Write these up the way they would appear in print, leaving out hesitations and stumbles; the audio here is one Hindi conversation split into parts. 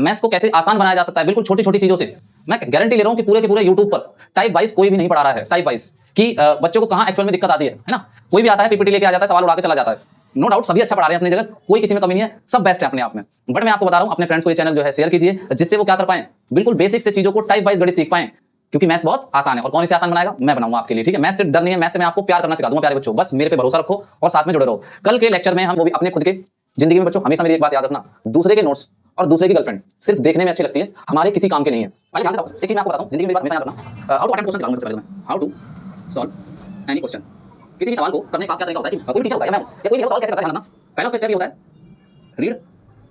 मैथ्स को कैसे आसान बनाया जा सकता है, बिल्कुल छोटी छोटी चीजों से। मैं गारंटी ले रहा हूँ कि पूरे के पूरे यूट्यूब पर टाइप वाइज कोई भी नहीं पढ़ा रहा है, टाइप वाइज कि बच्चों को कहाँ एक्चुअल में दिक्कत आती है ना। कोई भी आता है पीपीटी लेके आ जाता है, सवाल उड़ा के चला जाता है। नो डाउट सभी अच्छा पढ़ा रहे हैं अपनी जगह, कोई किसी में कमी नहीं है, सब बेस्ट है अपने आप में। बट मैं आपको बता रहा हूँ अपने फ्रेंड्स को ये चैनल जो है शेयर कीजिए, जिससे वो क्या कर पाए, बिल्कुल बेसिक से चीजों को टाइप वाइज गणित सीख पाए। क्योंकि मैथ्स बहुत आसान है, और कौन इसे आसान बनाएगा, मैं बनाऊंगा आपके लिए, ठीक है। मैथ्स से डर नहीं है, मैथ्स से मैं आपको प्यार करना सिखा दूंगा प्यारे बच्चों, बस मेरे पे भरोसा रखो और साथ में जुड़े रहो। कल के लेक्चर में हम वो भी अपने खुद के जिंदगी में बच्चों हमेशा मेरी एक बात याद रखना, दूसरे के नोट्स और दूसरे की गर्लफ्रेंड सिर्फ देखने में अच्छी लगती है, हमारे किसी काम के नहीं है। पहले ध्यान से एक चीज मैं आपको बताता हूं, जिंदगी में मेरी बात हमेशा याद रखना, हाउ टू अटेम्प्ट क्वेश्चन सिखाऊंगा सबसे पहले मैं, how to solve any question. किसी भी सवाल को करने का क्या तरीका होता है कि कोई टीचर होता है या मैं या कोई भी सवाल कैसे करता है, ध्यान रखना। पहला उसका स्टेप ये होता है, रीड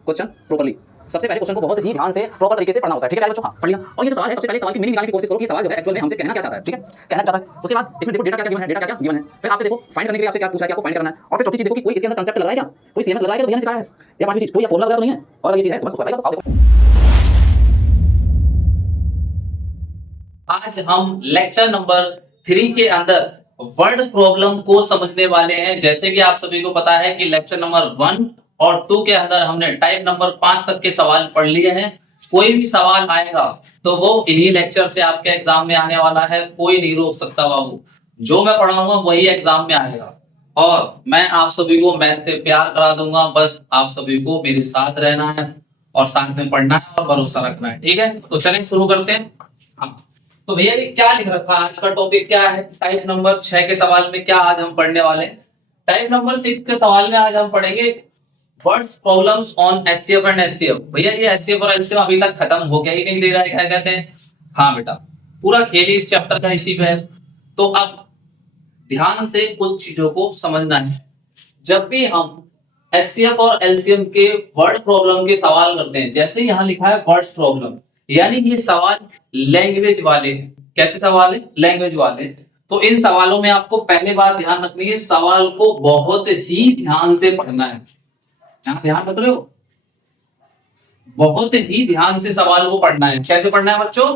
क्वेश्चन प्रॉपर्ली। सबसे पहले क्वेश्चन को बहुत ही ध्यान से प्रॉपर तरीके से पढ़ना होता है, ठीक है बच्चों। हाँ पढ़ लिया, और ये जो सवाल है सबसे पहले सवाल की मीनिंग निकालने की कोशिश करो कि सवाल जो है एक्चुअल में हमसे कहना क्या चाहता है, ठीक है, कहना चाहता है। उसके बाद इसमें देखो डेटा क्या गिवन है, डेटा क्या गिवन है, फिर आपसे देखो फाइंड करने के लिए आपसे क्या पूछ रहा है कि आपको फाइंड करना है, और फिर चौथी चीज देखो कि कोई इसके अंदर कांसेप्ट लग रहा है क्या, कोई सीएमएस लग रहा है तो भैया ने सिखाया है, या पांचवी चीज कोई फॉर्मूला लग रहा तो नहीं है, और ये चीज है बस उसको लगाएगा। तो आज हम लेक्चर नंबर 3 के अंदर वर्ड प्रॉब्लम को समझने वाले हैं। जैसे कि आप सभी को पता है कि लेक्चर नंबर 1 और 2 के अंदर हमने टाइप नंबर 5 तक के सवाल पढ़ लिए हैं। कोई भी सवाल आएगा तो वो इन्हीं लेक्चर से आपके एग्जाम में आने वाला है, कोई नहीं रोक सकता बाबू। जो मैं पढ़ाऊंगा वही एग्जाम में आएगा, और मैं आप सभी को मैथ से प्यार करा दूंगा। बस आप सभी को मेरे साथ रहना है और साथ में पढ़ना है और भरोसा रखना है, ठीक है। तो चलिए शुरू करते हैं। हाँ, तो भैया ये क्या लिख रखा है, आज का टॉपिक क्या है, टाइप नंबर 6 के सवाल में क्या आज हम पढ़ने वाले हैं। टाइप नंबर 6 के सवाल में आज हम पढ़ेंगे words problems on HCF and HCF. भैया ये एचसीएफ और एलसीएफ अभी तक खत्म हो गया ही नहीं दे रहा है, क्या कहते हैं। हाँ बेटा, पूरा खेल ही इस चैप्टर का इसी पे है। तो अब ध्यान से कुछ चीजों को समझना है। जब भी हम एचसीएफ और एलसीएम के वर्ड प्रॉब्लम के सवाल करते हैं, जैसे यहाँ लिखा है वर्ड्स प्रॉब्लम, यानी ये सवाल लैंग्वेज वाले हैं। कैसे सवाल है, लैंग्वेज वाले। तो इन सवालों में आपको पहले बात ध्यान रखनी है, सवाल को बहुत ही ध्यान से पढ़ना है। ध्यान रख रहे हो, बहुत ही ध्यान से सवाल को पढ़ना है। कैसे पढ़ना है बच्चों,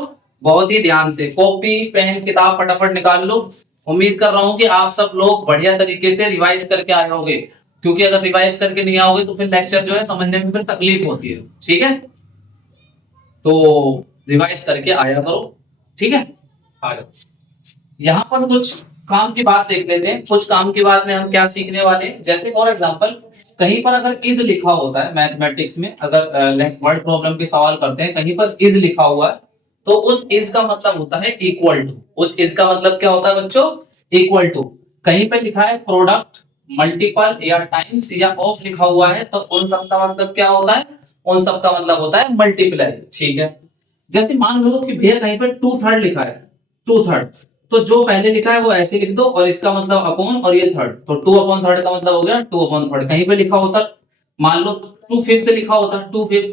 बहुत ही ध्यान से। कॉपी पेन किताब फटाफट निकाल लो। उम्मीद कर रहा हूं कि आप सब लोग बढ़िया तरीके से रिवाइज करके आए होंगे, क्योंकि अगर रिवाइज करके नहीं आओगे तो फिर लेक्चर जो है समझने में फिर तकलीफ होती है, ठीक है। तो रिवाइज करके आया करो, ठीक है। आ जाओ, यहाँ पर कुछ काम की बात देख लेते हैं। कुछ काम की बात में हम क्या सीखने वाले हैं, जैसे फॉर एग्जांपल कहीं पर अगर इज लिखा होता है मैथमेटिक्स में, अगर वर्ड प्रॉब्लम के सवाल करते हैं, कहीं पर इज लिखा हुआ है तो उस इज का मतलब होता है इक्वल टू। उस इज का मतलब क्या होता है बच्चों, इक्वल टू। कहीं पे लिखा है प्रोडक्ट, मल्टीपल या टाइम्स या ऑफ लिखा हुआ है तो उन सब का मतलब क्या होता है, उन सब का मतलब होता है मल्टीप्लाई, ठीक है। जैसे मान लो कि भैया कहीं पर 2/3 लिखा है, 2/3, तो जो पहले लिखा है वो ऐसे लिख दो और इसका मतलब अपॉन और ये थर्ड, तो 2/3 का मतलब हो गया 2/3। कहीं पे लिखा होता मान लो 2/5 लिखा होता 2/5,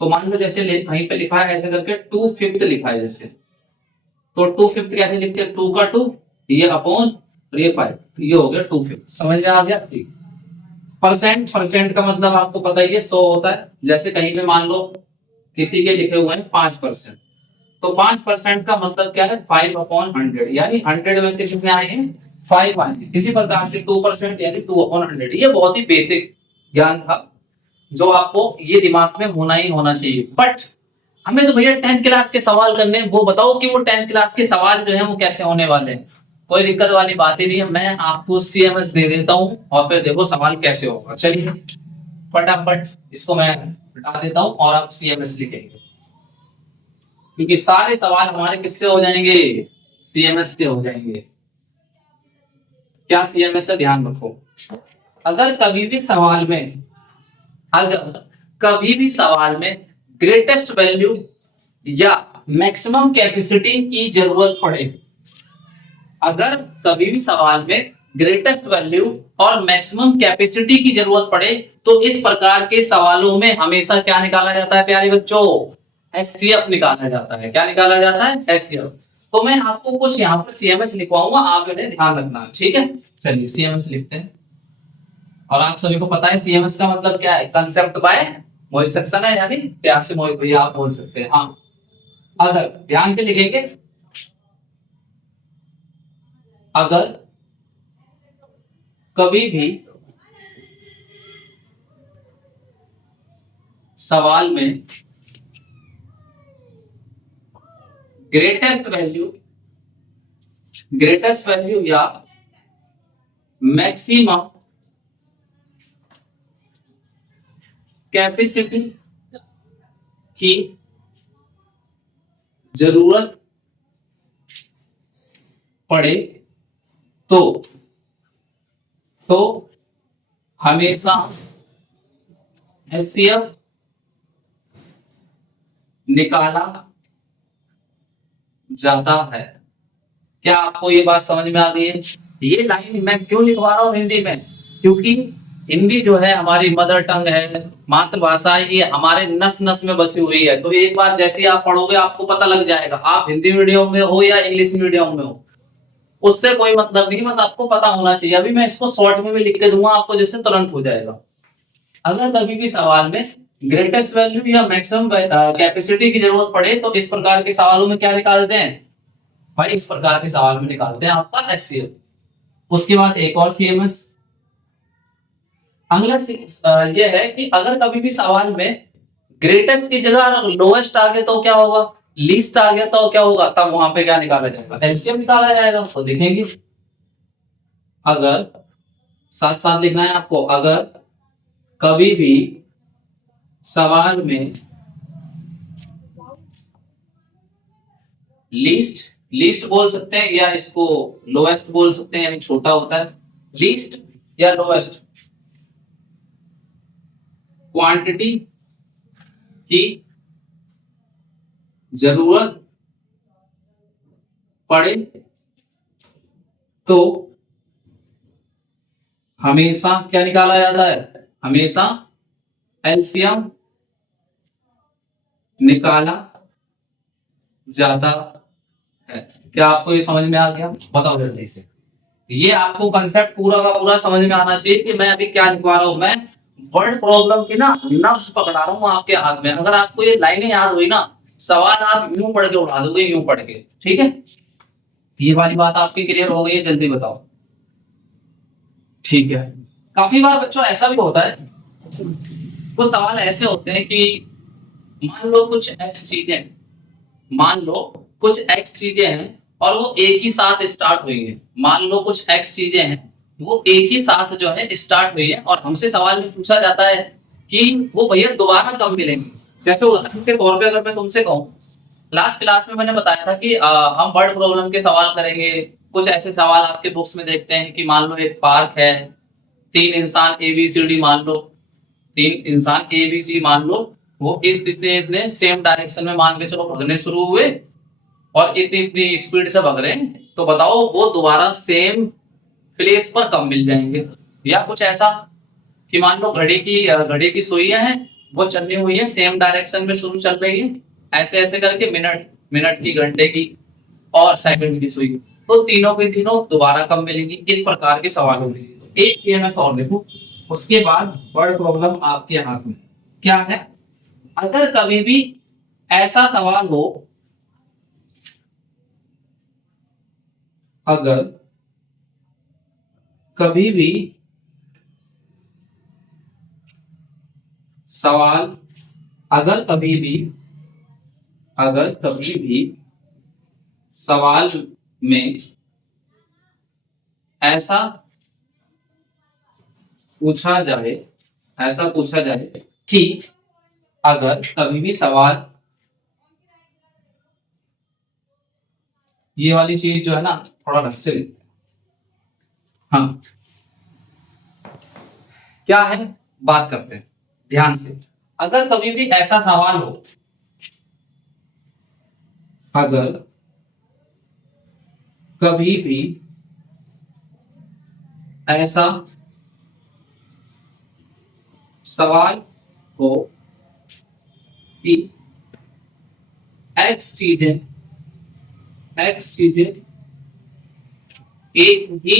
तो मान लो जैसे कहीं पे लिखा है ऐसे करके 2/5 लिखा है जैसे, तो 2/5 कैसे लिखते हैं, 2 का 2, ये अपॉन और ये 5, ये हो गया 2/5। समझ में आ गया, ठीक। परसेंट, परसेंट का मतलब आपको पता ही है 100 होता है। जैसे कहीं पे मान लो किसी के लिखे हुए हैं 5%, तो 5% का मतलब क्या है, 5/100, यानी 100 में से कितने आएंगे, 5 आएंगे। इसी प्रकार से 2% यानी 2/100। ये बहुत ही बेसिक ज्ञान था जो आपको ये दिमाग में होना ही होना चाहिए। बट हमें तो भैया 10th क्लास के सवाल करने, वो बताओ कि वो 10th क्लास के सवाल जो है वो कैसे होने वाले हैं। कोई दिक्कत वाली बात ही नहीं है, मैं आपको सीएमएस दे देता हूँ और फिर देखो सवाल कैसे होगा। चलिए फटाफट इसको मैं हटा देता हूँ और आप सीएमएस लिखेंगे, क्योंकि सारे सवाल हमारे किससे हो जाएंगे, सीएमएस से हो जाएंगे। क्या सीएमएस है, ध्यान रखो। अगर कभी भी सवाल में, अगर कभी भी सवाल में ग्रेटेस्ट वैल्यू या मैक्सिमम कैपेसिटी की जरूरत पड़े, अगर कभी भी सवाल में ग्रेटेस्ट वैल्यू और मैक्सिमम कैपेसिटी की जरूरत पड़े तो इस प्रकार के सवालों में हमेशा क्या निकाला जाता है प्यारे बच्चों, एचसीएफ निकाला जाता है। क्या निकाला जाता है, एचसीएफ। तो मैं आपको कुछ यहाँ पर सीएमएस लिखवाऊंगा, आप इन्हें ध्यान रखना, ठीक है। चलिए सीएमएस लिखते हैं। और आप सभी को पता है सीएमएस का मतलब क्या है, कंसेप्ट बाय मोहित सक्सेना है, यानी प्यार से मोहित भैया आप बोल सकते हैं। हाँ, अगर ध्यान से लिखेंगे, अगर कभी भी सवाल में ग्रेटेस्ट वैल्यू या मैक्सिमम कैपेसिटी की जरूरत पड़े तो हमेशा एचसीएफ निकाला जाता है। क्या आपको ये बात समझ में आ गई है? ये लाइन मैं क्यों लिखवा रहा हूँ हिंदी में, क्योंकि हिंदी जो है हमारी मदर टंग है, मातृभाषा है, ये हमारे नस नस में बसी हुई है। तो एक बार जैसे ही आप पढ़ोगे आपको पता लग जाएगा, आप हिंदी मीडियम में हो या इंग्लिश मीडियम में हो, उससे कोई मतलब नहीं, बस आपको पता होना चाहिए। अभी मैं इसको शॉर्ट में भी लिख के दूंगा आपको, जिससे तुरंत हो जाएगा। अगर कभी भी सवाल में ग्रेटेस्ट वैल्यू या मैक्सिमम कैपेसिटी की जरूरत पड़े तो इस प्रकार के सवालों में क्या निकालते हैं भाई? इस प्रकार के सवाल में निकालते हैं आपका एचसीएफ। उसके बाद एक और सीएमएस। अगला ये है कि अगर कभी भी सवाल में ग्रेटेस्ट की जगह लोएस्ट आ गया तो क्या होगा, लीस्ट आ गया तो क्या होगा, तब वहां पे क्या निकाला जाएगा? एलसीएम निकाला जाएगा। तो देखेंगे, अगर साथ साथ लिखना है आपको, अगर कभी भी सवाल में लीस्ट बोल सकते हैं या इसको लोएस्ट बोल सकते हैं, यानी छोटा होता है, लीस्ट या लोएस्ट क्वांटिटी की जरूरत पड़े तो हमेशा क्या निकाला जाता है? हमेशा एलसीएम निकाला जाता है। क्या आपको ये समझ में आ गया? बताओ जल्दी से। ये आपको कंसेप्ट पूरा का पूरा समझ में आना चाहिए कि मैं अभी क्या लिखवा रहा हूं। मैं वर्ड प्रॉब्लम की ना नब्ज पकड़ा रहा हूं आपके हाथ में। अगर आपको ये लाइनें याद हुई ना, सवाल आप यूं पढ़ के उठा दोगे, यूं पढ़ के। ठीक है, ये वाली बात आपकी क्लियर हो गई है? जल्दी बताओ। ठीक है। काफी बार बच्चों ऐसा भी होता है, कुछ सवाल ऐसे होते हैं कि मान लो कुछ एक्स चीजें, मान लो कुछ एक्स चीजें हैं और वो एक ही साथ स्टार्ट हुई है। मान लो कुछ एक्स चीजें हैं, वो एक ही साथ जो है स्टार्ट हुई है, और हमसे सवाल में पूछा जाता है कि वो भैया दोबारा कब मिलेंगे। जैसे उदाहरण के तौर पे अगर मैं तुमसे कहूँ, लास्ट क्लास में मैंने बताया था कि हम वर्ड प्रॉब्लम के सवाल करेंगे। कुछ ऐसे सवाल आपके बुक्स में देखते हैं कि मान लो एक पार्क है, तीन इंसान एबीसीडी मान लो, तीन इंसान एबीसी मान लो, वो इतने इतने सेम डायरेक्शन में मान के चलो भगने शुरू हुए और इतनी इतनी स्पीड से भग रहे हैं, तो बताओ वो दोबारा सेम प्लेस पर कब मिल जाएंगे। या कुछ ऐसा कि मान लो घड़ी की सुइयां हैं, वो चलनी हुई है सेम डायरेक्शन में शुरू चल रही है, ऐसे ऐसे करके मिनट की, घंटे की और सेकंड की सुई, तो तीनों के तीनों दोबारा कब मिलेंगी। इस प्रकार के सवाल होंगे। एक सीएमएस और देखो, उसके बाद वर्ड प्रॉब्लम आपके हाथ में क्या है। अगर कभी भी ऐसा सवाल हो, अगर कभी भी सवाल, अगर कभी भी सवाल में ऐसा पूछा जाए कि अगर कभी भी सवाल, ये वाली चीज जो है ना थोड़ा ढंग से, हाँ क्या है बात करते हैं ध्यान से। अगर कभी भी ऐसा सवाल हो, अगर कभी भी ऐसा सवाल हो कि एक्स चीजें एक ही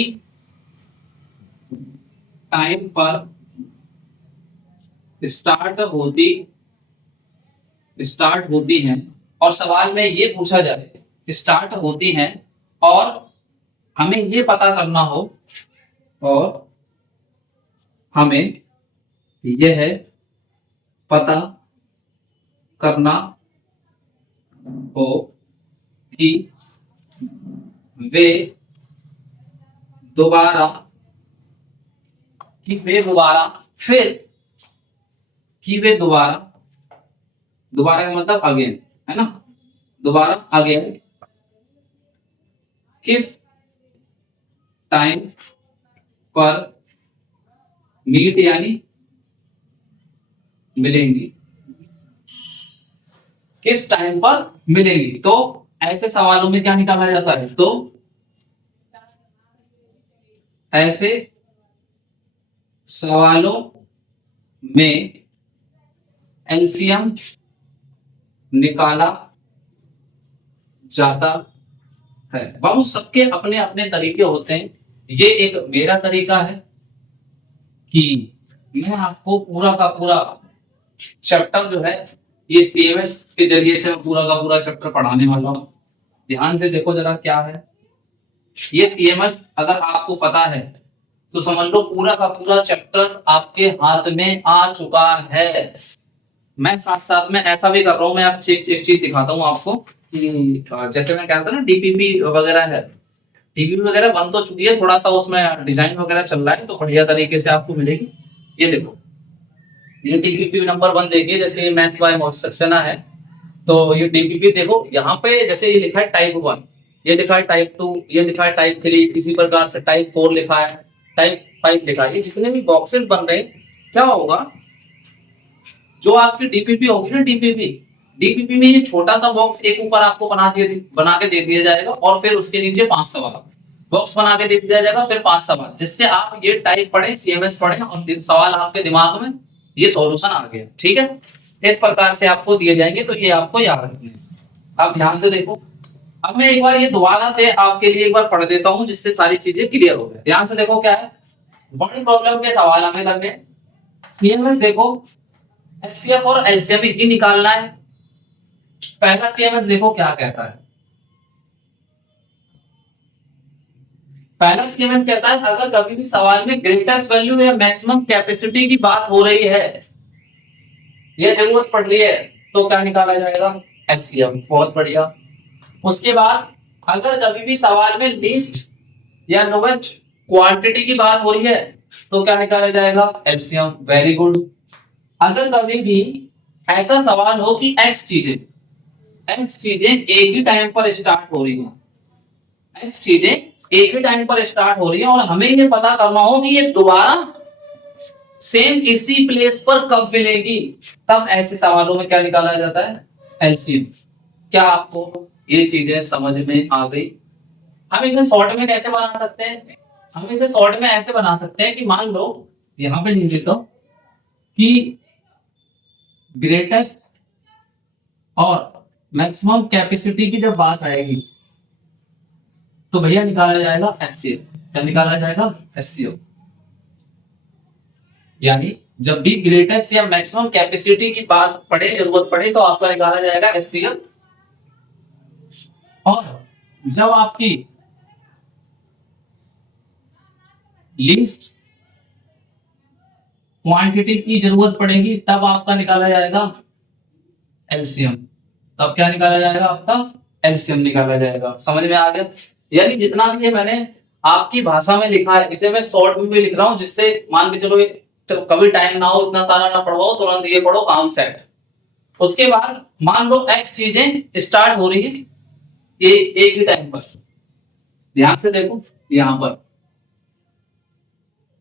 टाइम पर स्टार्ट होती हैं, और सवाल में ये पूछा जाए स्टार्ट होती हैं और हमें ये पता करना हो, और हमें यह पता करना हो कि वे दोबारा फिर कि वे दोबारा का मतलब अगेन है ना, दोबारा अगेन किस टाइम पर मीट यानी मिलेंगी, किस टाइम पर मिलेंगी। तो ऐसे सवालों में क्या निकाला जाता है, तो ऐसे सवालों में एलसीएम निकाला जाता है। बाबू सबके अपने अपने तरीके होते हैं। ये एक मेरा तरीका है कि मैं आपको पूरा का पूरा चैप्टर जो है ये सीएमएस के जरिए से मैं पूरा का पूरा चैप्टर पढ़ाने वाला हूं। ध्यान से देखो जरा क्या है ये सीएमएस। अगर आपको पता है तो समझ लो पूरा का पूरा चैप्टर आपके हाथ में आ चुका है। मैं साथ साथ में ऐसा भी कर रहा हूं, मैं आप एक चीज दिखाता हूं आपको कि जैसे मैं कह रहा था ना डीपीपी वगैरह है, डीपीपी वगैरह बन तो चुकी है, थोड़ा सा उसमें डिजाइन वगैरह चल रहा है तो बढ़िया तरीके से आपको मिलेगी। ये देखो ये डीपीपी नंबर 1 देखिए, जैसे ये मैथ्स बाय मोड सेक्शन है तो ये डीपीपी देखो यहाँ पे जैसे ये लिखा है टाइप 1, ये लिखा है टाइप 2, ये लिखा है टाइप 3, इसी प्रकार से टाइप 4 लिखा है, टाइप 5 लिखा है। ये जितने भी बॉक्सेस बन रहे हैं क्या होगा, जो आपकी डीपीपी होगी ना डीपीपी में ये छोटा सा बॉक्स एक ऊपर आपको बना के दे दिया जाएगा और फिर उसके नीचे 5 सवाल बॉक्स बना के दे दिया जाएगा, फिर 5 सवाल, जिससे आप ये टाइप पढ़े सीएमएस पढ़े और सवाल आपके दिमाग में ये सॉल्यूशन आ गया। ठीक है, इस प्रकार से आपको दिए जाएंगे तो ये आपको याद रखना है। आप ध्यान से देखो, अब मैं एक बार ये दोबारा से आपके लिए एक बार पढ़ देता हूं जिससे सारी चीजें क्लियर हो जाए। ध्यान से देखो क्या है, वर्ड प्रॉब्लम के सवाल हमें करने। सीएमएस देखो एचसीएफ और एलसीएम ही निकालना है। पहला सीएमएस देखो क्या कहता है, पहला सीएमएस कहता है अगर कभी भी सवाल में ग्रेटेस्ट वैल्यू या मैक्सिमम कैपेसिटी की बात हो रही है या जरूरत पड़ रही है तो क्या निकाला जाएगा, एचसीएफ। बहुत बढ़िया। उसके बाद अगर कभी भी सवाल में लीस्ट या लोवेस्ट क्वांटिटी की बात हो रही है तो क्या निकाला जाएगा, एलसीएम। Very good. अगर कभी भी ऐसा सवाल हो कि एक्स चीजें एक ही टाइम पर स्टार्ट हो रही है, एक्स चीजें एक ही टाइम पर स्टार्ट हो रही है और हमें ये पता करना हो कि ये दोबारा सेम इसी प्लेस पर कब मिलेगी, तब ऐसे सवालों में क्या निकाला जाता है, एलसीएम। क्या आपको ये चीजें समझ में आ गई? हम इसे शॉर्ट में कैसे बना सकते हैं, हम इसे शॉर्ट में ऐसे बना सकते हैं कि मान लो यहां पे लिख देता हूं कि ग्रेटेस्ट और मैक्सिमम कैपेसिटी की जब बात आएगी तो भैया निकाला जाएगा एचसीएफ। क्या निकाला जाएगा, एचसीएफ। यानी जब भी ग्रेटेस्ट या मैक्सिमम कैपेसिटी की बात पड़े, जरूरत पड़े तो आपका निकाला जाएगा एचसीएफ। और जब आपकी लीस्ट क्वांटिटी की जरूरत पड़ेगी तब आपका निकाला जाएगा एलसीएम। तब क्या निकाला जाएगा, आपका एलसीएम निकाला जाएगा। समझ में आ गया? यानी जितना भी ये मैंने आपकी भाषा में लिखा है इसे मैं शॉर्ट में भी लिख रहा हूं, जिससे मान के चलो तो कभी टाइम ना हो, इतना सारा ना पढ़वाओ, तुरंत ये पढ़ो, काम सेट। उसके बाद मान लो एक्स चीजें स्टार्ट हो रही है एक ही टाइम पर। ध्यान से देखो यहां पर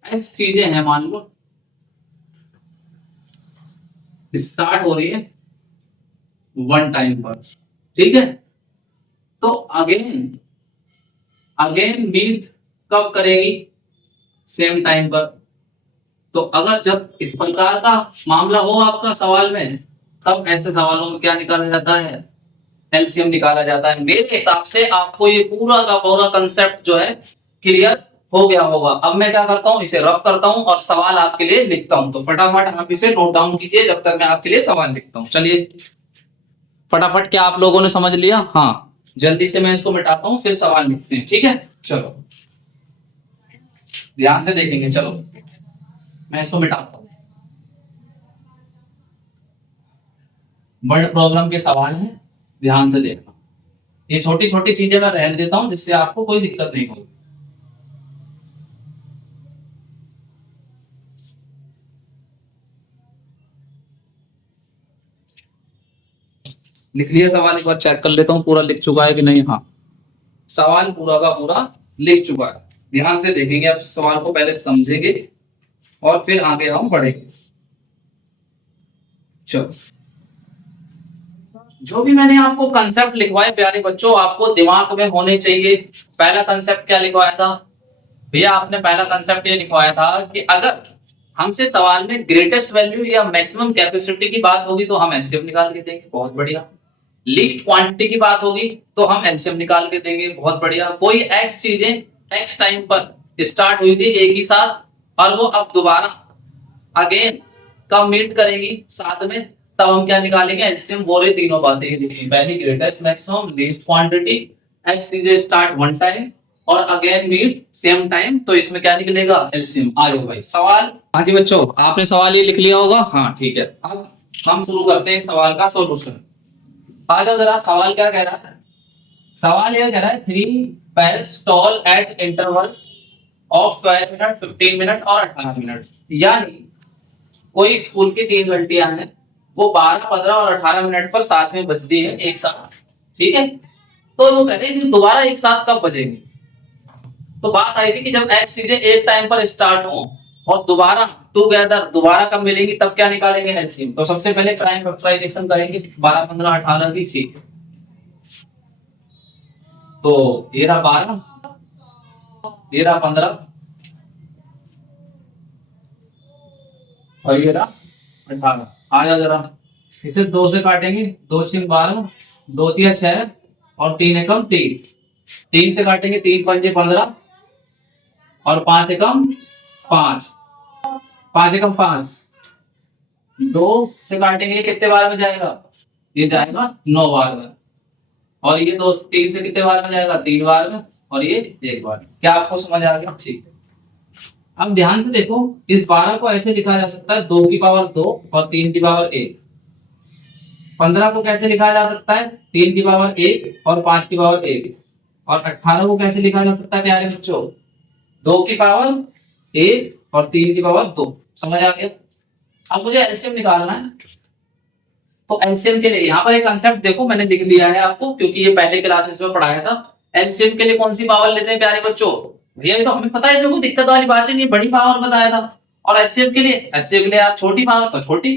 एक्स चीजें हैं मान लो स्टार्ट हो रही है 1 टाइम पर। ठीक है, तो अगेन मीट कब करेगी, सेम टाइम पर। तो अगर जब इस प्रकार का मामला हो आपका सवाल में तब ऐसे सवालों में क्या निकाला जाता है, एलसीएम निकाला जाता है। मेरे हिसाब से आपको ये पूरा का पूरा कंसेप्ट जो है क्लियर हो गया होगा। अब मैं क्या करता हूं, इसे रफ करता हूं और सवाल आपके लिए लिखता हूं। तो फटाफट आप इसे नोट डाउन कीजिए जब तक मैं आपके लिए सवाल लिखता हूं। चलिए फटाफट, क्या आप लोगों ने समझ लिया? हाँ, जल्दी से मैं इसको मिटाता हूं फिर सवाल लिखते हैं। ठीक है, चलो ध्यान से देखेंगे। चलो मैं इसको मिटाता हूं। वर्ड प्रॉब्लम के सवाल हैं, ध्यान से देखना। ये छोटी छोटी चीजें मैं रहने देता हूँ जिससे आपको कोई दिक्कत नहीं होगी। लिख लिया सवाल, एक बार चेक कर लेता हूँ पूरा लिख चुका है कि नहीं। हाँ, सवाल पूरा का पूरा लिख चुका है। ध्यान से देखेंगे, अब सवाल को पहले समझेंगे और फिर आगे हम बढ़ेंगे। चलो, जो भी मैंने आपको कंसेप्ट लिखवाए प्यारे बच्चों, आपको दिमाग में होने चाहिए। पहला कंसेप्ट क्या लिखवाया था भैया? आपने पहला कंसेप्ट ये लिखवाया था कि अगर हमसे सवाल में ग्रेटेस्ट वैल्यू या मैक्सिमम कैपेसिटी की बात होगी तो हम एचसीएफ निकाल के देंगे, बहुत बढ़िया। लीस्ट क्वांटिटी की बात होगी तो हम एलसीएम निकाल के देंगे, बहुत बढ़िया। कोई एक्स चीजें एक्स टाइम पर स्टार्ट हुई थी एक ही साथ और वो अब दोबारा अगेन कब मीट करेंगी साथ में, तब हम क्या निकालेंगे? एलसीएम। वो रही तीनों बातें ही लिखी, पहली greatest maximum least quantity, x चीजें स्टार्ट वन टाइम और अगेन मीट सेम टाइम, तो इसमें क्या निकलेगा? एलसीएम। आ जाओ भाई सवाल। हाँ जी बच्चों, आपने सवाल ये लिख लिया होगा। हाँ ठीक है, अब हम शुरू करते हैं सवाल का सॉल्यूशन। आ जाओ जरा, सवाल क्या कह रहा है? सवाल यह कह रहा है 3 pairs toll at intervals of 12 minute, 15 minute और 18 मिनट। यानी कोई स्कूल की 3 घंटियां हैं, वो 12, 15 और 18 मिनट पर साथ में बजती है एक साथ, ठीक है। तो वो कह रहे हैं कि दोबारा एक साथ कब बजेंगे। तो बात आई थी कि जब एक्स चीजें एक टाइम पर स्टार्ट हो और दोबारा टुगेदर दोबारा कब मिलेंगी, तब क्या निकालेंगे? एलसीएम। तो सबसे पहले प्राइम फैक्टराइजेशन करेंगे 12, 15, 18 की, ठीक है। तो ये रहा 12, ये रहा 15 और ये रहा 18। आ जा जरा, इसे 2 से काटेंगे, 2 6 12, 2 3 6 और 3 एकम 3। 3 से काटेंगे, 3 पंजे 15 और 5 एकम 5, 5 एकम 5। 2 से काटेंगे, कितने बार में जाएगा? ये जाएगा 9 बार में। और ये 2 3 से कितने बार में जाएगा? 3 बार में। और ये 1 बार। क्या आपको समझ आ गया? ठीक है। अब ध्यान से देखो, इस 12 को ऐसे लिखा जा सकता है 2 की पावर 2 और 3 की पावर 1। 15 को कैसे लिखा जा सकता है? 3 की पावर 1 और 5 की पावर 1। और 18 को कैसे लिखा जा सकता है प्यारे बच्चों? 2 की पावर 1 और 3 की पावर 2। समझ आ गया? अब मुझे एलसीएम निकालना है। तो एलसीएम के लिए यहाँ पर एक कंसेप्ट देखो मैंने लिख लिया है आपको, क्योंकि ये पहले क्लासेस में पढ़ाया था। एलसीएम के लिए कौन सी पावर लेते हैं प्यारे बच्चों? भैया ये तो हमें पता है, इसमें कोई दिक्कत वाली बात ही नहीं, बड़ी पावर बताया था। और एचसीएफ के लिए, एचसीएफ के लिए आप छोटी पावर तो छोटी।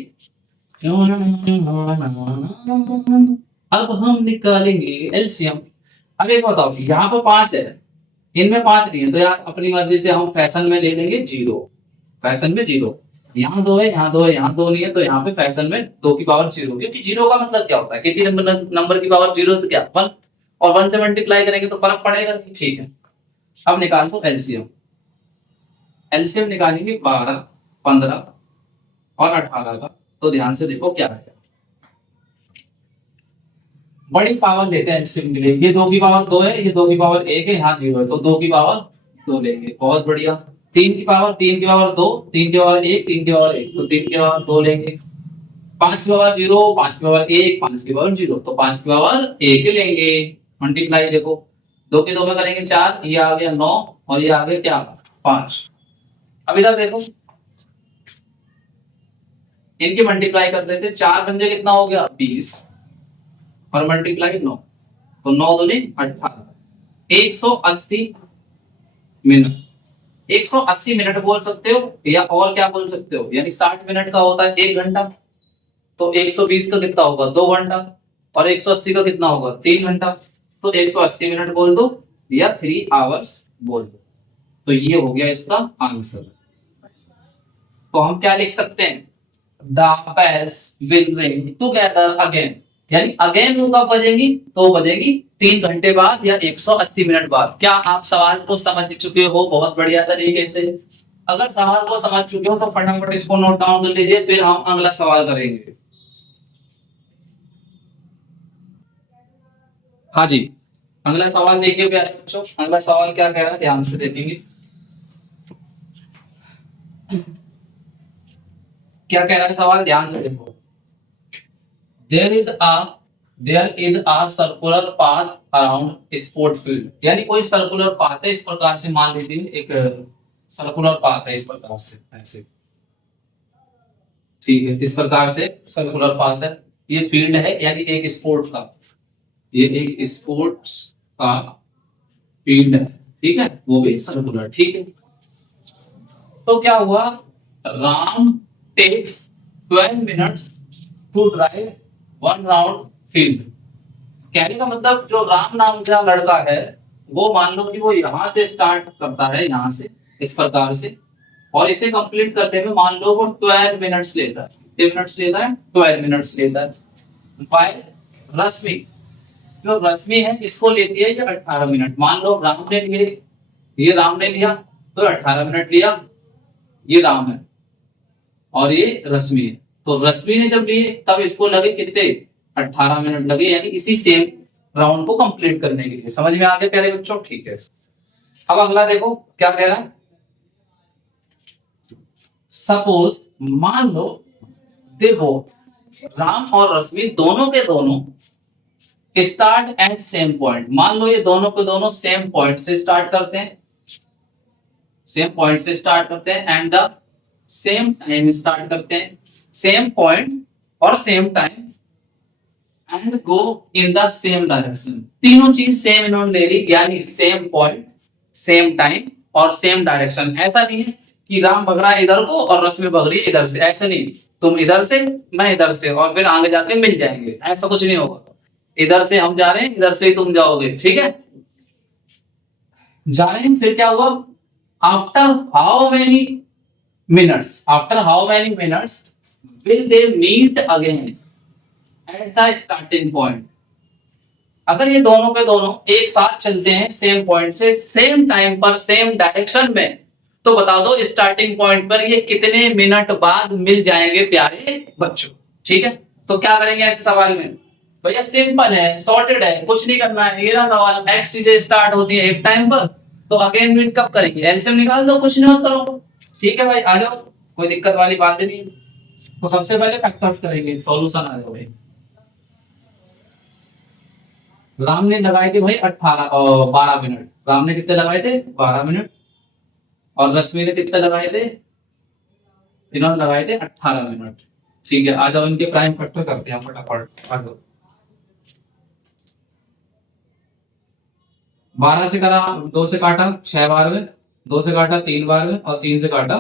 अब हम निकालेंगे एलसीएम। अब एक बताओ, यहाँ पर 5 है, इनमें 5 नहीं है, तो यार अपनी मर्जी से हम फैशन में ले लेंगे 0। फैशन में 0। यहाँ 2 है, यहाँ 2 है, यहाँ 2 नहीं है, तो यहाँ पे फैशन में 2 की पावर 0। क्योंकि 0 का मतलब क्या होता है? किसी नंबर की पावर 0 तो क्या 1, और 1 से मल्टीप्लाई करेंगे तो फर्क पड़ेगा, ठीक है। अब निकाल दो एलसीएम। एलसीएम निकालेंगे 12, 15 और 18 का। तो ध्यान से देखो क्या है, बड़ी पावर लेते हैं एलसीएम के लिए। ये 2 की पावर 2 है, ये 2 की पावर 1 है, यहाँ 0 है, तो 2 की पावर 2 लेंगे, बहुत बढ़िया। 3 की पावर 2, 3 की पावर 1, 3 की पावर 1, तो 3 की पावर 2 लेंगे। 5 की पावर 0, 5 की पावर 1, 5 की पावर 0, तो 5 की पावर 1 लेंगे। मल्टीप्लाई देखो, 2 के 2 में करेंगे 4, ये आ गया 9 और ये आ गया क्या? 5। अब इधर देखो, इनकी मल्टीप्लाई कर देते, 4 पंजे कितना हो गया? 20 और मल्टीप्लाई 9, तो 9 दूनी 18। 180 मिनट। 180 मिनट बोल सकते हो या और क्या बोल सकते हो, यानी 60 मिनट का होता है 1 घंटा, तो 120 का कितना होगा? 2 घंटा। और 180 का कितना होगा? 3 घंटा। तो 180 मिनट बोल दो या 3 आवर्स बोल दो। तो ये हो गया इसका आंसर। तो हम क्या लिख सकते हैं? The bells will ring together again। यानी अगेन वो कब बजेगी? तो बजेगी 3 घंटे बाद या 180 मिनट बाद। क्या आप सवाल को समझ चुके हो? बहुत बढ़िया तरीके से। अगर सवाल को समझ चुके हो तो फटाफट इसको नोट डाउन कर लीजिए, फिर हम अगला सवाल करेंगे। हाँ जी, अगला सवाल देखिए प्यारे बच्चों, अगला सवाल क्या कह रहा है, ध्यान से देखेंगे। क्या कह रहा है सवाल, ध्यान से देखो। There is a there is a circular path around sport field, यानी कोई सर्कुलर पाथ है, इस प्रकार से मान लीजिए एक सर्कुलर पाथ है इस प्रकार से, ऐसे, ठीक है, इस प्रकार से सर्कुलर पाथ है, ये फील्ड है यानी एक स्पोर्ट का, ये एक स्पोर्ट्स का फील्ड है, ठीक है, वो भी सर्कुलर, ठीक है। तो क्या हुआ, Ram takes 12 minutes to drive one round field. कहने का मतलब जो राम नाम का लड़का है वो मान लो कि वो यहां से स्टार्ट करता है, यहां से इस प्रकार से, और इसे कंप्लीट करने में मान लो वो 12 मिनट्स लेता है, कितने मिनट्स लेता है, 12 मिनट्स लेता है। फाइल रश्मि, जो रश्मि है इसको लेती है ये 18 मिनट, मान लो राम ने लिए, ये राम ने लिया तो 18 मिनट लिया, ये राम है और ये रश्मि है, तो रश्मि ने जब लिए तब इसको लगे कितने, 18 मिनट लगे, यानी इसी सेम राउंड को कंप्लीट करने के लिए। समझ में आ गया प्यारे बच्चों, ठीक है। अब अगला देखो क्या कह रहा है, सपोज मान लो देखो राम और रश्मि दोनों के दोनों स्टार्ट एट सेम पॉइंट, मान लो ये दोनों के दोनों सेम पॉइंट से स्टार्ट करते हैं, सेम पॉइंट से स्टार्ट करते हैं and the same time start करते हैं, सेम पॉइंट और same time and go in the same direction, तीनों चीज सेम इन्होंने ले ली, यानी सेम पॉइंट, सेम टाइम और सेम डायरेक्शन। ऐसा नहीं है कि राम भग रहा है इधर को और रश्मि भग रही है इधर से, ऐसा नहीं, तुम इधर से मैं इधर से और फिर आगे जाके मिल जाएंगे, ऐसा कुछ नहीं होगा, इधर से हम जा रहे हैं इधर से ही तुम जाओगे, ठीक है, जा रहे हैं। फिर क्या हुआ, after how many minutes, after how many minutes will they meet again at the starting point, अगर ये दोनों के दोनों एक साथ चलते हैं सेम पॉइंट से सेम टाइम पर सेम डायरेक्शन में, तो बता दो स्टार्टिंग पॉइंट पर ये कितने मिनट बाद मिल जाएंगे प्यारे बच्चों, ठीक है। तो क्या करेंगे ऐसे सवाल में, भैया सिंपल है, सॉर्टेड है, कुछ नहीं करना है, ये रहा सवाल, एक्स चीजें स्टार्ट होती है एक टाइम पर, तो अगेन मीट कब करेंगे, एलसीएम निकाल दो, कुछ नहीं करो, ठीक है भाई, आ जाओ, कोई दिक्कत वाली बात नहीं। तो सबसे पहले फैक्टर्स करेंगे, सॉल्यूशन आ जाओ भाई। राम ने लगाए थे भाई 12 मिनट, राम ने कितने लगाए थे 12 मिनट, और रश्मि ने कितने लगाए थे, इन्होंने लगाए थे 18 मिनट, ठीक है। आ जाओ इनके प्राइम फैक्टर करते हैं फटाफट, आ जाओ। 12 से करा, 2 से काटा 6 बार में, 2 से काटा 3 बार में, और 3 से काटा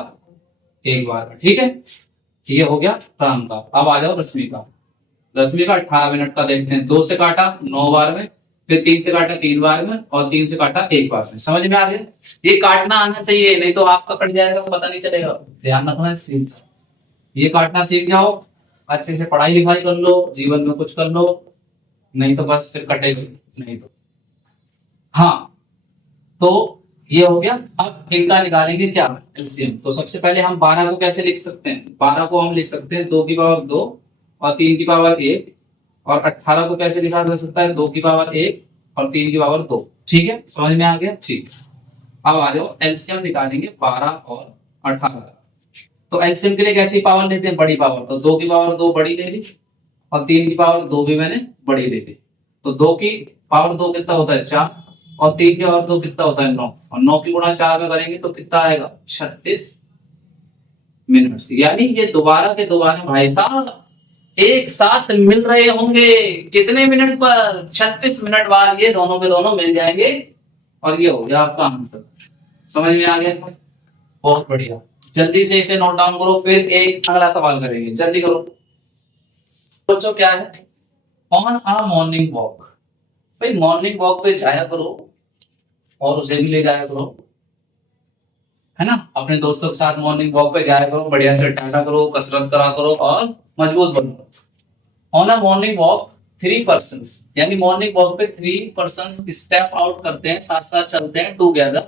1 बार में, ठीक है। ये हो गया राम का। अब आ जाओ रश्मि का, रश्मि का 18 मिनट का देखते हैं, 2 से काटा 9 बार में, फिर 3 से काटा 3 बार में, और 3 से काटा 1 बार में। समझ में आ गया, ये काटना आना चाहिए, नहीं तो आपका कट जाएगा, पता नहीं चलेगा, ध्यान रखना है, ये काटना सीख जाओ, अच्छे से पढ़ाई लिखाई कर लो, जीवन में कुछ कर लो, नहीं तो बस फिर कटेगा नहीं तो। हाँ, तो ये हो गया। अब इनका निकालेंगे क्या, एलसीएम। तो सबसे पहले हम 12 को कैसे लिख सकते हैं, 12 को हम लिख सकते हैं 2 की पावर 2 और 3 की पावर 1, और 18 को कैसे लिखा जा सकता है 2 की पावर 1 और 3 की पावर 2, ठीक है, समझ में आ गया, ठीक। अब आ जाओ एलसीएम निकालेंगे 12 और 18 का। तो एलसीएम के लिए कैसी पावर लेते हैं, बड़ी पावर, तो 2 की पावर 2 बड़ी ले ली, और 3 की पावर 2 भी मैंने बड़ी ले ली, तो 2 की पावर 2 कितना होता है 4, और 3 की पावर 2 कितना होता है 9, और 9 की गुणा 4 में करेंगे तो कितना आएगा 36 मिनट, यानी ये दोबारा के दोबारा भाई साहब एक साथ मिल रहे होंगे, कितने मिनट पर, 36 मिनट बाद ये दोनों के दोनों मिल जाएंगे, और ये हो गया आपका आंसर। समझ में आ गया, बहुत बढ़िया, जल्दी से इसे नोट डाउन करो, फिर एक अगला सवाल करेंगे, जल्दी करो। सोचो क्या है, ऑन अ मॉर्निंग वॉक, भाई मॉर्निंग वॉक पे जाया करो और उसे भी ले जाया करो, है ना, अपने दोस्तों के साथ मॉर्निंग वॉक पे जाया करो, बढ़िया से टहला करो, कसरत करा करो और मजबूत बनो। On a morning walk 3 persons, यानी मॉर्निंग वॉक पे 3 पर्सन्स स्टेप आउट करते हैं, साथ साथ चलते हैं, टुगेदर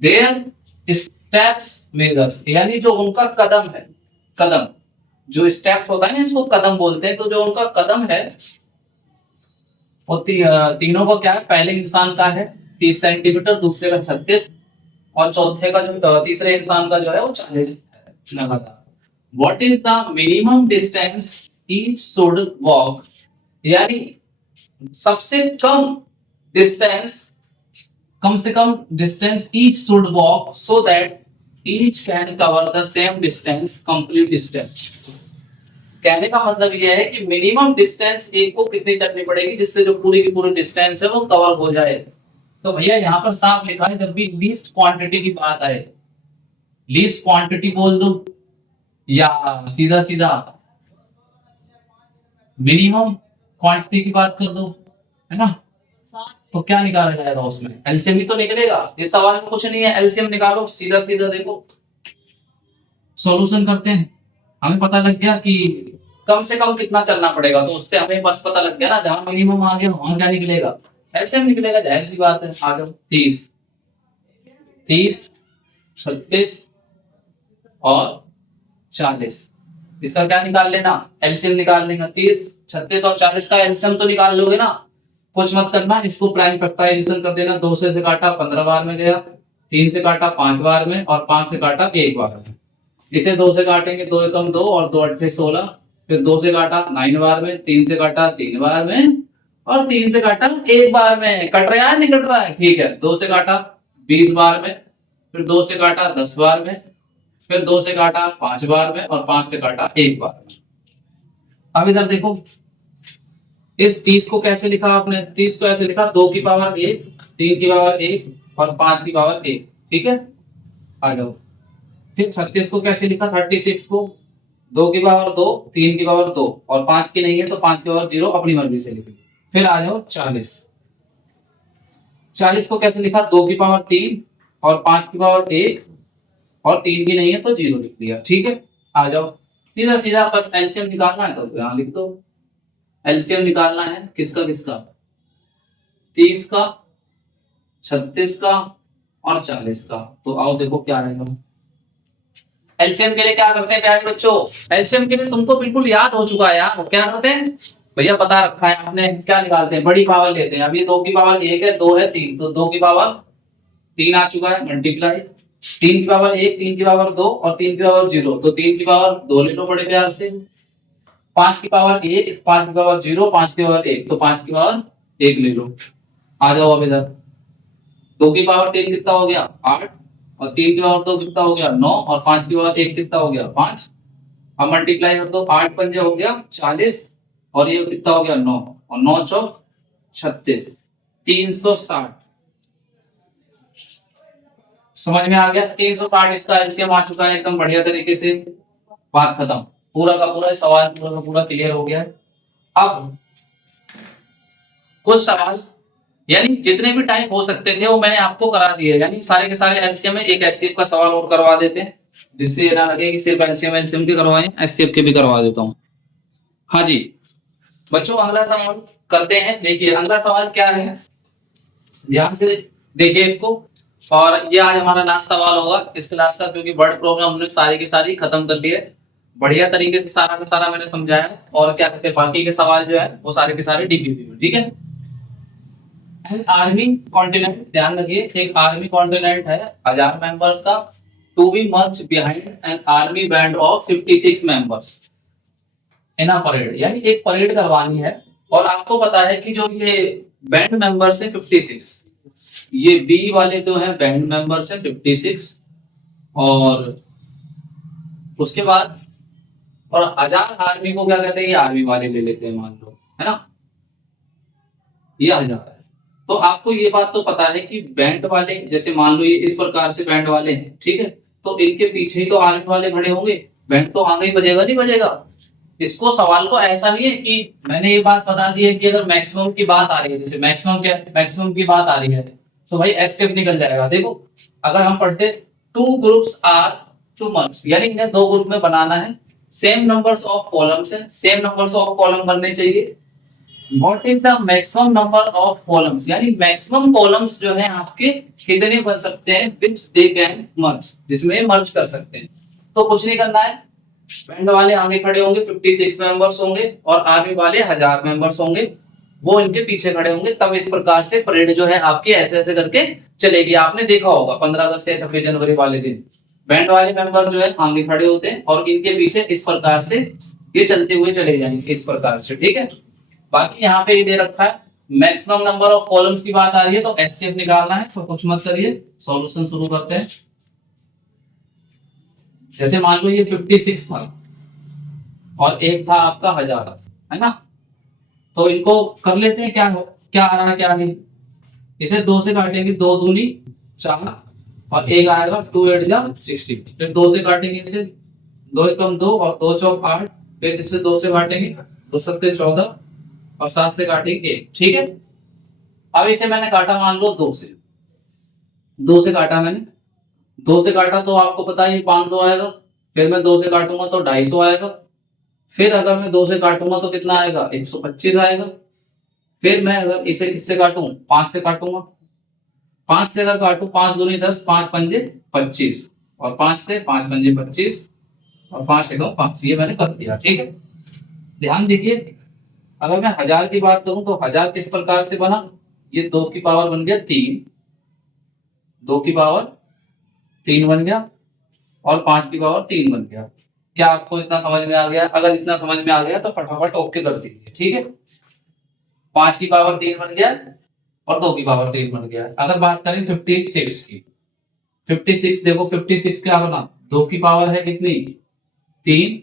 देयर स्टेप्स मेजर्स, यानी जो उनका कदम है, कदम जो स्टेप्स होता है ना इसको कदम बोलते हैं, तो जो उनका कदम है वो तीनों को क्या है, पहले इंसान का है 30 सेंटीमीटर, दूसरे का 36, और चौथे का जो तीसरे इंसान का जो है वो 40 लगातार। What is the minimum distance each should walk यानी सबसे कम से कम distance each should walk so that each can cover the same distance complete distance. कहने का मतलब यह है कि मिनिमम डिस्टेंस एक को कितनी चलनी पड़ेगी जिससे जो पूरी की पूरी डिस्टेंस है वो कवर हो जाए। तो भैया यहाँ पर साफ लिखा है, जब भी लीस्ट क्वांटिटी की बात आए, लीस्ट क्वांटिटी बोल दो या सीधा सीधा मिनिमम क्वांटिटी की बात कर दो, है ना। तो क्या निकाला जाएगा उसमें, एलसीएम ही तो निकलेगा। इस सवाल में कुछ नहीं है, एलसीएम निकालो, सीधा सीधा देखो सॉल्यूशन करते हैं। हमें पता लग गया कि कम से कम कितना चलना पड़ेगा, तो उससे हमें बस पता लग गया ना, जहां मिनिमम आ गया वहां क्या निकलेगा, एलसीएम निकलेगा, जाहिर सी बात है। आ जाओ 30 36 और 40, इसका क्या निकाल लेना, एलसीएम निकाल लेना। 30 36 और 40 का एलसीएम तो निकाल लोगे ना, कुछ मत करना, इसको प्राइम फैक्टराइजेशन कर देना। 2 से काटा 15 बार में गया, 3 से काटा 5 बार में, और 5 से काटा 1 बार में। इसे 2 से काटेंगे, 2 एकम 2 और 2 अट्ठे 16, फिर 2 से काटा 9 बार में, 3 से काटा 3 बार में, और 3 से काटा 1 बार में। कट रहा है नहीं कट रहा है, ठीक है। 2 से काटा 20 बार में, फिर 2 से काटा 10 बार में, फिर 2 से काटा 5 बार में, और 5 से काटा 1 बार में। अब इधर देखो, इस 30 को कैसे लिखा आपने, 30 को ऐसे लिखा 2 की पावर 1, 3 की पावर 1 और 5 की पावर 1, ठीक है। आ जाओ, फिर 36 को कैसे लिखा, 36 को 2 की पावर 2, 3 की पावर 2 और 5 की नहीं है तो 5 की पावर 0, अपनी मर्जी से लिखी। फिर आ जाओ 40 को कैसे लिखा, 2 की पावर 3 और 5 की पावर 1 और 3 की नहीं है तो 0 लिख दिया, ठीक है। आ जाओ सीधा सीधा, बस एलसीएम निकालना है तो यहाँ लिख दो। एलसीएम निकालना है किसका किसका, 30 का, 36 का और 40 का। तो आओ देखो क्या रहेगा। एलसीएम के लिए क्या करते हैं प्यारे बच्चों, एलसीएम के लिए तुमको बिल्कुल याद हो चुका है यार। क्या करते हैं भैया, पता रखा है आपने, क्या निकालते हैं, बड़ी पावर लेते हैं। अब ये 2 की पावर 1 है, 2 है 3, तो 2 की पावर 3 आ चुका है, मल्टीप्लाई 3 की पावर 1, 3 की पावर 2 और 3 की पावर 0, तो 3 की पावर 2 ले लो बड़े प्यार से। 5 की पावर 1, 5 की पावर 0, 5 की पावर 1, तो 5 की पावर 1 ले लो। आ जाओ अब इधर, 2 की पावर 3 कितना हो गया 8, और 3 की पावर 2 कितना हो गया 9, और 5 की पावर 1 कितना हो गया 5। अब मल्टीप्लाई कर दो, 8 पंजे हो गया 40, और ये कितना हो गया 9, और 9 चौक 36, 360। समझ में आ गया, 360 इसका एलसीएम आ चुका है एकदम बढ़िया तरीके से। बात खत्म, पूरा का पूरा सवाल पूरा का पूरा क्लियर हो गया है। अब कुछ सवाल यानी जितने भी टाइप हो सकते थे वो मैंने आपको करा दिए, यानी सारे के सारे एलसीएम में। एक एचसीएफ का सवाल और करवा देते हैं, जिससे ये ना लगे कि सिर्फ एलसीएम के करवाएं, एचसीएफ के भी करवा देता हूँ। हाँ जी बच्चों, अगला सवाल करते हैं। देखिए अगला सवाल क्या है, ध्यान से देखिए इसको। और ये आज हमारा लास्ट सवाल होगा इस क्लास का, क्योंकि वर्ड प्रॉब्लम हमने सारी की सारी खत्म कर ली है। बढ़िया तरीके से सारा का सारा मैंने समझाया, और क्या कहते हैं बाकी के सवाल जो है वो सारे के सारे डीपीपी में, ठीक है। एन आर्मी कॉन्टिनेंट, ध्यान रखिए, एक आर्मी कॉन्टिनेंट है 1000 मेंबर्स का, to be merge behind an army band of 56 members in a parade, यानी एक परेड करवानी है। और आपको पता है कि जो ये बैंड मेंबर्स है 56, ये बी वाले जो है बैंड मेंबर्स है 56, और उसके बाद और 1000 आर्मी को क्या कहते हैं, ये आर्मी वाले ले लेते हैं मान लो, है ना, ये 1000 है। तो आपको ये बात तो पता है कि बैंड वाले, जैसे मान लो ये इस प्रकार से बैंड वाले हैं, ठीक है, तो इनके पीछे ही तो आर्मी वाले खड़े होंगे, बैंड तो आगे ही बजेगा नहीं बजेगा। इसको सवाल को ऐसा नहीं है कि मैंने ये बात बता दी है कि अगर मैक्सिमम की बात आ रही है, जैसे मैक्सिमम की बात आ रही है तो भाई एचसीएफ निकल जाएगा। देखो अगर हम पढ़ते 2 ग्रुप्स आर टू मर्ज, यानी इन्हें 2 ग्रुप में बनाना है, सेम नंबर्स ऑफ कॉलम्स है, सेम नंबर्स ऑफ कॉलम बनने चाहिए। What is the maximum number of columns, यानी मैक्सिमम कॉलम्स जो है आपके कितने बन सकते हैं which they can merge, जिसमें मर्ज कर सकते हैं। तो कुछ नहीं करना है, बैंड वाले आगे खड़े होंगे 56 मेंबर्स होंगे, और आर्मी वाले 1000 मेंबर्स होंगे, वो इनके पीछे खड़े होंगे। तब इस प्रकार से परेड जो है आपकी ऐसे ऐसे करके चलेगी। आपने देखा होगा 15 अगस्त या 26 जनवरी वाले दिन बैंड वाले मेंबर जो है आगे खड़े होते हैं, और इनके पीछे इस प्रकार से ये चलते हुए चले जाएंगे इस प्रकार से, ठीक है। बाकी यहाँ पे ये दे रखा है मैक्सिमम नंबर ऑफ कॉलम्स की बात आ रही है, तो एचसीएफ निकालना है। तो कुछ मत करिए, सॉल्यूशन शुरू करते हैं। जैसे मान लो ये 56 था और एक था आपका 1000, है ना। तो इनको कर लेते हैं, क्या आ रहा है क्या नहीं। इसे 2 से काटेंगे, 2 दूनी 4 और एक आएगा 2 8 जा 60। फिर 2 से काटेंगे इसे, 2 एकम 2 और 2 चौक 8। फिर इसे 2 से काटेंगे, 2 सत्ते 14 और 7 से काटेंगे 1। ठीक है, अब इसे मैंने काटा मान लो 2 से, 2 से काटा मैंने, 2 से काटा तो आपको पता है 500 आएगा। फिर मैं 2 से काटूंगा तो 250 आएगा। फिर अगर मैं 2 से काटूंगा तो कितना आएगा, 125 आएगा। फिर मैं अगर इसे किससे काटूं, 5 से काटूंगा। 5 से अगर काटूं, 5 दूनी 10, 5 पंजे 25 और 5 से 5 पंजे 25 और 5 एकम 5। ये मैंने कर दिया। ठीक है, ध्यान देखिए, अगर मैं 1000 की बात करूं तो 1000 किस प्रकार से बना, ये 2 की पावर बन गया 3, 2 की पावर 3 बन गया और 5 की पावर 3 बन गया। क्या आपको इतना समझ में आ गया? अगर इतना समझ में आ गया तो फटाफट ओके कर दीजिए। ठीक है, 5 की पावर 3 बन गया और 2 की पावर 3 बन गया। अगर बात करें 56 की, 56 देखो 56 क्या बना, 2 की पावर है कितनी 3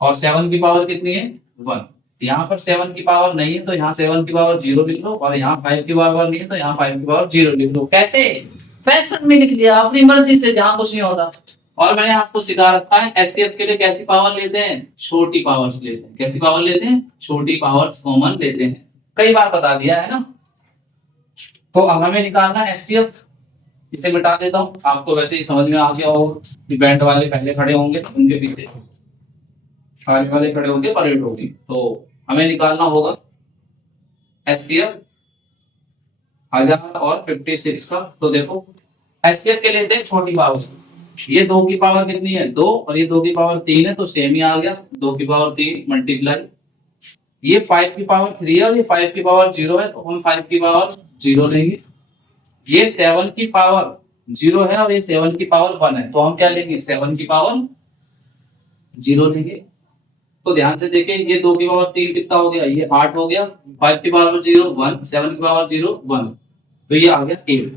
और 7 की पावर कितनी है 1। यहाँ पर 7 की पावर नहीं है तो यहाँ 7 की पावर 0 लिख लो, और यहाँ 5 की पावर नहीं है तो यहाँ 5 की पावर 0 लिख लो। कैसे? फैशन में लिख लिया, अपनी मर्जी से, जहाँ कुछ नहीं होता। और मैंने आपको सिखा रखा है एचसीएफ के लिए कैसी पावर लेते हैं, छोटी पावर्स लेते हैं। कैसी पावर लेते हैं, छोटी पावर्स कॉमन लेते हैं। कई बार बता दिया है ना। तो अब हमें निकालना है एचसीएफ। इसे मिटा देता हूँ, आपको वैसे ही समझ में आ गया होगा। बैंड वाले पहले खड़े होंगे, उनके पीछे आगे वाले खड़े होंगे, परेड होगी। तो हमें निकालना होगा एचसीएफ 1000 और 56 का। तो देखो एचसीएफ के लेते हैं छोटी पावर। ये 2 की पावर कितनी है 2 और ये 2 की पावर 3 है, तो सेम ही आ गया। 2 की पावर 3 मल्टीप्लाई, ये 5 की पावर 3 है और ये 5 की पावर 0 है, तो हम 5 की पावर 0 लेंगे। ये 7 की पावर 0 है और ये 7 की पावर 1 है, तो हम क्या लेंगे 7 की पावर 0 लेंगे। तो ध्यान से देखें, ये 2 की पावर 3 कितना हो गया, ये 8 हो गया। 5 की पावर 0 1, 7 की पावर 0 1, तो ये आ गया 8।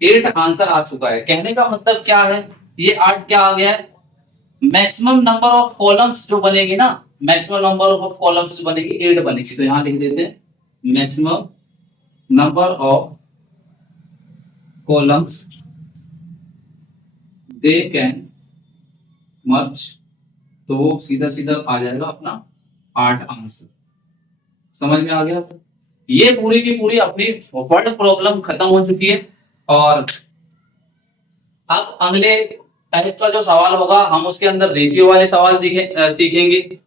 8 आंसर आ चुका है। कहने का मतलब क्या है, ये 8 क्या आ गया है, मैक्सिमम नंबर ऑफ कॉलम्स जो बनेगी ना, मैक्सिमम नंबर ऑफ कॉलम्स जो बनेगी 8 बनेगी। तो यहां लिख देते हैं maximum number of columns they can merge, तो सीधा सीधा आ जाएगा अपना 8 आंसर। समझ में आ गया? ये पूरी की पूरी अपनी वर्ड प्रॉब्लम खत्म हो चुकी है। और अब अगले टाइप का जो सवाल होगा, हम उसके अंदर रेशियो वाले सवाल सीखेंगे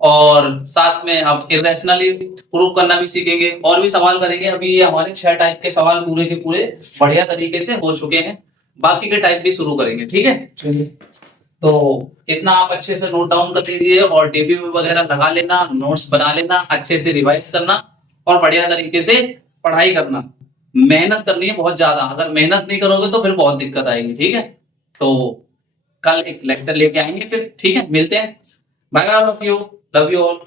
और साथ में अब इरेशनली प्रूव करना भी सीखेंगे और भी सवाल करेंगे। अभी ये हमारे 6 टाइप के सवाल पूरे के पूरे बढ़िया तरीके से हो चुके हैं, बाकी के टाइप भी शुरू करेंगे। ठीक है, चलिए, तो इतना आप अच्छे से नोट डाउन कर लीजिए और डीबी वगैरह लगा लेना, नोट्स बना लेना, अच्छे से रिवाइज करना और बढ़िया तरीके से पढ़ाई करना। मेहनत करनी है बहुत ज्यादा, अगर मेहनत नहीं करोगे तो फिर बहुत दिक्कत आएगी। ठीक है, तो कल एक लेक्चर लेके आएंगे फिर। ठीक है, मिलते हैं। Bye bye, love you all.